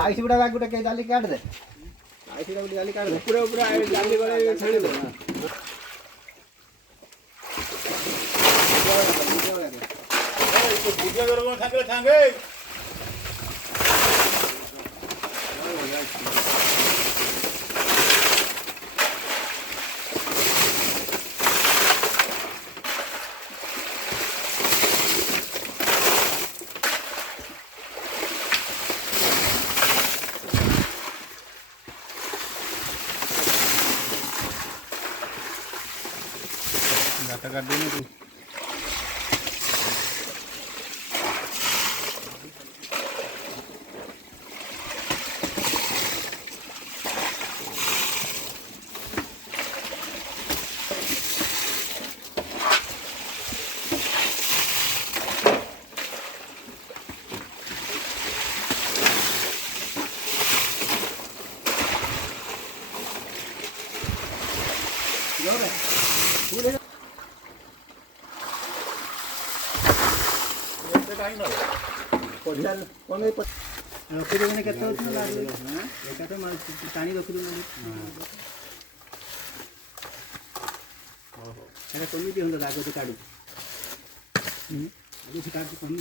IC गुड़ा गुटे के जाली काट दे आईसी गुड़ा जाली काट दे पूरा पूरा जाली गले छाड़ी दे पूजा करो ठाके ठाके गाता कर देने तू रखी के टाणी रखी कमी हम आगे तो काढ़ आगे से काट कमी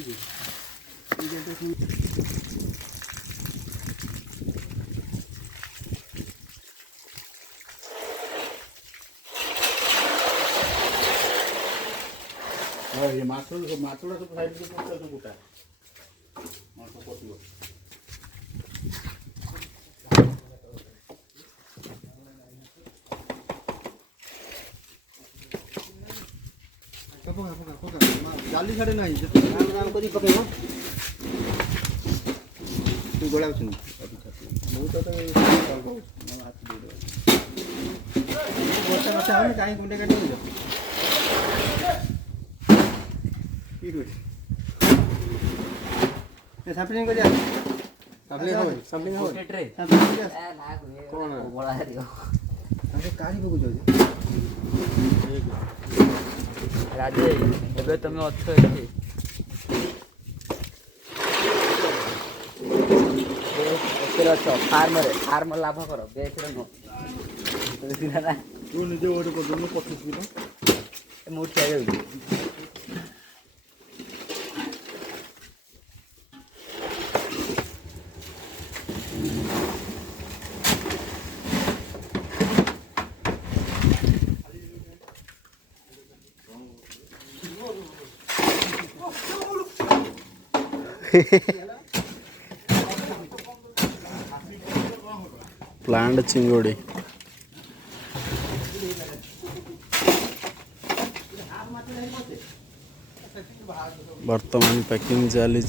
ये माथुर माथुर सब साइड से पड़ता है गोटा माथुर पड़ती है जाली छाड़े ना राम कर पकेब तू गोला सुन वर्षा वर्षा हो कहीं गुंडे काट सापलिंग को जा सापलिंग सापलिंग हो ट्रे सापलिंग ए ना कोन गोला हरियो अरे काली बगु जाउ राजे एबे तमे अछ एठी तेरा छ फार्म लाभ करो बेच रे न तू निजे ओडे को दोनो 25 किलो मुठिया जाउ प्लांट चिंगुड़ी बर्तमान पैकिंग चली